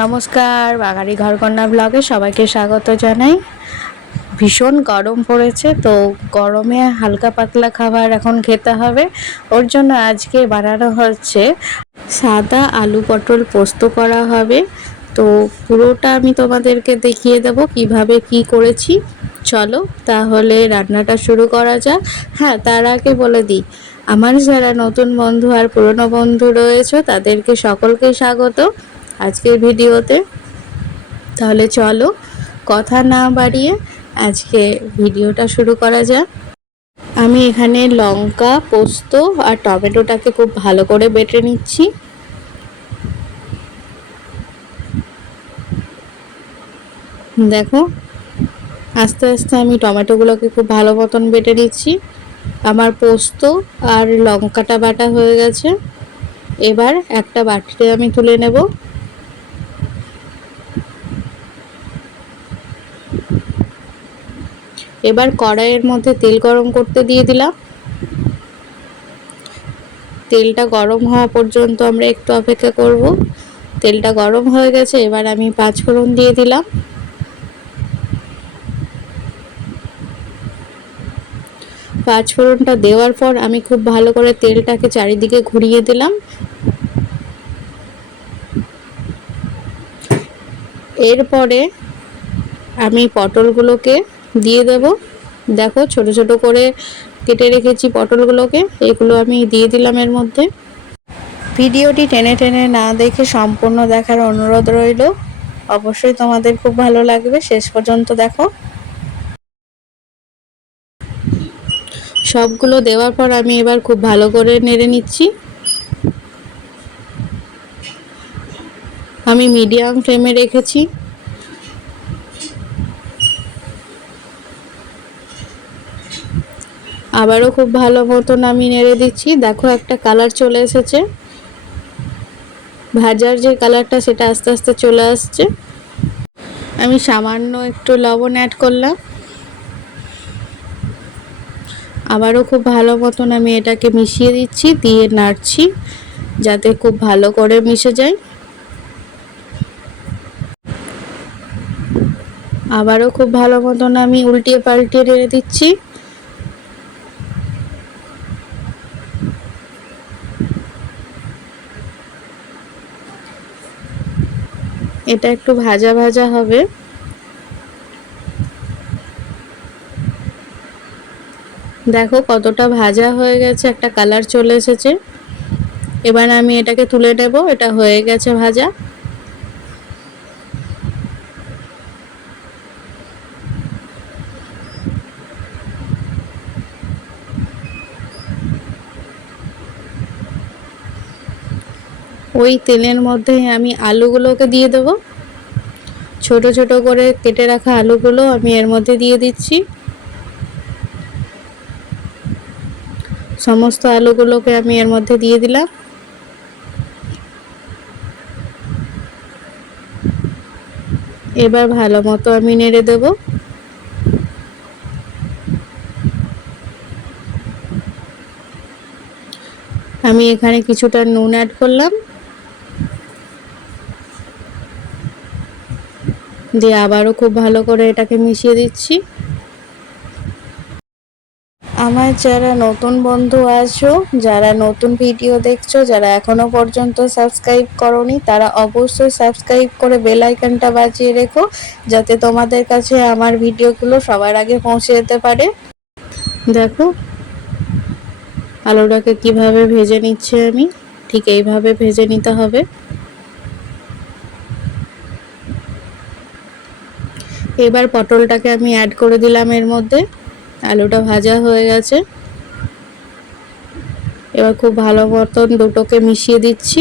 নমস্কার, বাঙালি ঘরকন্যা ব্লগে সবাইকে স্বাগত জানাই। ভীষণ গরম পড়েছে, তো গরমে হালকা পাতলা খাবার এখন খেতে হবে। ওর জন্য আজকে বানানো হচ্ছে সাদা আলু পটল পোস্ত করা হবে। তো পুরোটা আমি তোমাদেরকে দেখিয়ে দেব কিভাবে কি করেছি। চলো তাহলে রান্নাটা শুরু করা যাক। হ্যাঁ, তার আগে বলে দিই, আমার যারা নতুন বন্ধু আর পুরনো বন্ধু রয়েছে তাদেরকে সকলকে স্বাগত আজকের ভিডিওতে। তাহলে চলো কথা না বাড়িয়ে আজকে ভিডিওটা শুরু করা যাক। আমি এখানে লঙ্কা, পোস্ত আর টমেটোটাকে খুব ভালো করে বেটে নিচ্ছি। দেখো, আস্তে আস্তে আমি টমেটোগুলোকে খুব ভালো মতন বেটে নিচ্ছি। আমার পোস্ত আর লঙ্কাটা বাটা হয়ে গেছে। এবার একটা বাটিতে আমি তুলে নেব। এবার কড়াইয়ের মধ্যে তেল গরম করতে দিয়ে দিলাম। তেলটা গরম হওয়া পর্যন্ত আমরা একটু অপেক্ষা করব। তেলটা গরম হয়ে গেছে, এবার আমি পাঁচফোড়ন দিয়ে দিলাম। পাঁচফোড়নটা দেওয়ার পর আমি খুব ভালো করে তেলটাকে চারিদিকে ঘুরিয়ে দিলাম। এরপরে আমি পটলগুলোকে দিয়ে দেব। দেখো, ছোট ছোট করে কেটে রেখেছি পটলগুলোকে, এগুলো আমি দিয়ে দিলাম এর মধ্যে। ভিডিওটি টেনে টেনে না দেখে সম্পূর্ণ দেখার অনুরোধ রইল। অবশ্যই তোমাদের খুব ভালো লাগবে, শেষ পর্যন্ত দেখো। সবগুলো দেওয়ার পর আমি এবার খুব ভালো করে নেড়ে নিচ্ছি। আমি মিডিয়াম ফ্লেমে রেখেছি। আবারও খুব ভালো মতন আমি নেড়ে দিচ্ছি। দেখো, একটা কালার চলে এসেছে, ভাজার যে কালারটা সেটা আস্তে আস্তে চলে আসছে। আমি সামান্য একটু লবণ অ্যাড করলাম। আবারও খুব ভালো মতন আমি এটাকে মিশিয়ে দিচ্ছি, দিয়ে নাড়ছি যাতে খুব ভালো করে মিশে যায়। আবারও খুব ভালো মতন আমি উল্টিয়ে পাল্টিয়ে নেড়ে দিচ্ছি। এটা একটু ভাজা ভাজা হবে। দেখো কতটা ভাজা হয়ে গেছে, একটা কালার চলে এসেছে। এবার আমি এটাকে তুলে নেব, এটা হয়ে গেছে ভাজা। ওই তেলের মধ্যে আমি আলুগুলোকে দিয়ে দেব। ছোট ছোট করে কেটে রাখা আলুগুলো আমি এর মধ্যে দিয়ে দিচ্ছি। সমস্ত আলুগুলোকে আমি এর মধ্যে দিয়ে দিলাম। এবার ভালো মতো আমি নেড়ে দেব। আমি এখানে কিছুটা নুন অ্যাড করলাম, দিয়ে আবারও খুব ভালো করে এটাকে মিশিয়ে দিচ্ছি। আমার যারা নতুন বন্ধু আছো, যারা নতুন ভিডিও দেখছো, যারা এখনো পর্যন্ত সাবস্ক্রাইব করোনি, তারা অবশ্যই সাবস্ক্রাইব করে বেল আইকনটা বাজিয়ে রেখো, যাতে তোমাদের কাছে আমার ভিডিওগুলো সবার আগে পৌঁছে যেতে পারে। দেখো আলুটাকে কিভাবে ভেজে নিচ্ছে আমি, ঠিক এইভাবে ভেজে নিতে হবে। এবার পটলটাকে আমি অ্যাড করে দিলাম এর মধ্যে। আলুটা ভাজা হয়ে গেছে, এবার খুব ভালো মতন দুটোকে মিশিয়ে দিচ্ছি।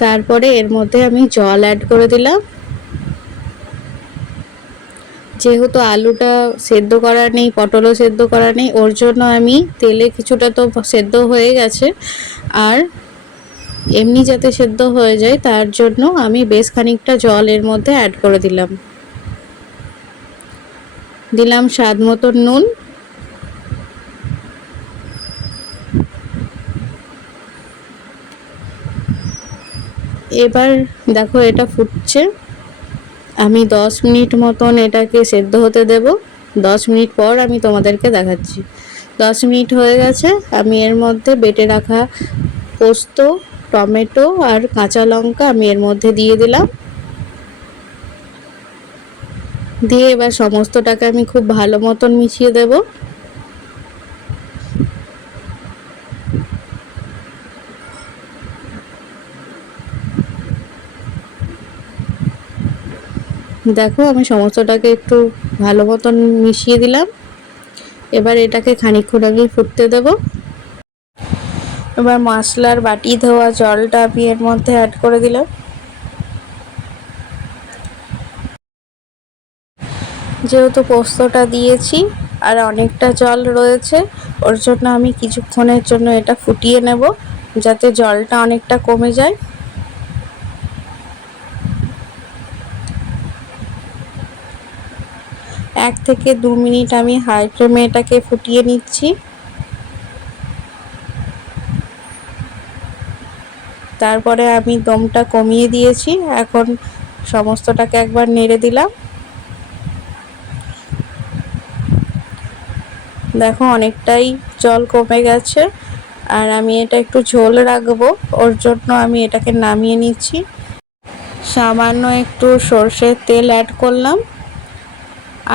তারপরে এর মধ্যে আমি জল অ্যাড করে দিলাম। যেহেতু আলুটা সেদ্ধ করা নেই, পটলও সেদ্ধ করা নেই, ওর জন্য আমি তেলে কিছুটা তো সেদ্ধ হয়ে গেছে, আর এমনি যাতে সেদ্ধ হয়ে যায় তার জন্য আমি বেশ খানিকটা জল এর মধ্যে অ্যাড করে দিলাম। দিলাম স্বাদ মতো নুন। এবার দেখো এটা ফুটছে, আমি 10 মিনিট মতন এটাকে সেদ্ধ হতে দেব। 10 মিনিট পর আমি তোমাদেরকে দেখাচ্ছি। 10 মিনিট হয়ে গেছে, আমি এর মধ্যে বেটে রাখা পোস্ত, টমেটো আর কাঁচা লঙ্কা আমি এর মধ্যে দিয়ে দিলাম। দিয়ে এবার সমস্তটাকে আমি খুব ভালো মতন মিশিয়ে দেব। দেখো আমি সমস্তটাকে একটু ভালো মতন মিশিয়ে দিলাম। এবার এটাকে খানিকক্ষণ আগে ফুটতে দেব। এবার মশলার বাটি ধোয়া জলটা আমি এর মধ্যে অ্যাড করে দিলাম। যেহেতু পোস্তটা দিয়েছি আর অনেকটা জল রয়েছে, ওর জন্য আমি কিছুক্ষণের জন্য এটা ফুটিয়ে নেব যাতে জলটা অনেকটা কমে যায়। 1 থেকে 2 মিনিট আমি হাই ফ্লেমে এটাকে ফুটিয়ে নিচ্ছি। তারপরে আমি দমটা কমিয়ে দিয়েছি। এখন সমস্তটাকে একবার নেড়ে দিলাম। দেখো অনেকটাই জল কমে গেছে, আর আমি এটা একটু ঝোল রাখবো, ওর জন্য আমি এটাকে নামিয়ে নিচ্ছি। সামান্য একটু সর্ষের তেল অ্যাড করলাম,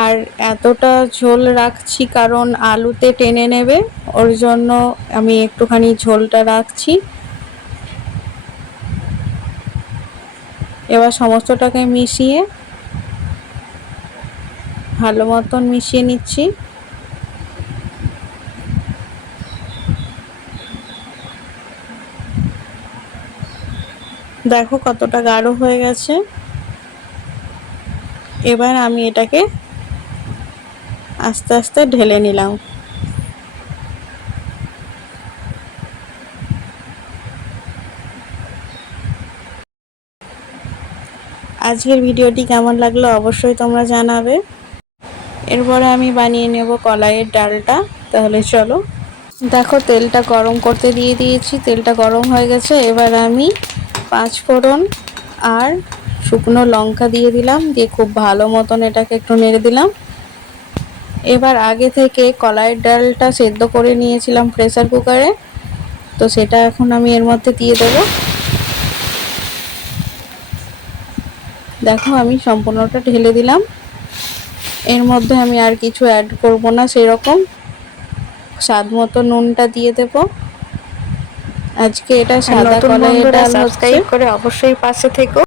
আর এতটা ঝোল রাখছি কারণ আলুতে টেনে নেবে, ওর জন্য আমি একটুখানি ঝোলটা রাখছি। এবার সমস্তটাকে মিশিয়ে ভালো মতন মিশিয়ে নিচ্ছি। দেখো কতটা গাঢ় হয়ে গেছে। এবার আমি এটাকে আস্তে আস্তে ঢেলে নিলাম। আজকের ভিডিওটি কেমন লাগলো অবশ্যই তোমরা জানাবে। এরপরে আমি বানিয়ে নেব কলাইয়ের ডালটা। তাহলে চলো, দেখো তেলটা গরম করতে দিয়ে দিয়েছি, তেলটা গরম হয়ে গেছে। এবার আমি 5 ফোড়ন আর শুকনো লঙ্কা দিয়ে দিলাম, দিয়ে খুব ভালো মতন এটাকে একটু নেড়ে দিলাম। এবার আগে থেকে কলাইয়ের ডালটা সেদ্ধ করে নিয়েছিলাম প্রেসার কুকারে, তো সেটা এখন আমি এর মধ্যে দিয়ে দেব। দেখো আমি সম্পূর্ণটা ঢেলে দিলাম। এর মধ্যে আমি আর কিছু অ্যাড করব না, সেরকম স্বাদ মতো নুনটা দিয়ে দেব। আজকে এটা সাদা কলাইয়ের ডাল, সাবস্ক্রাইব করে অবশ্যই পাশে থেকো।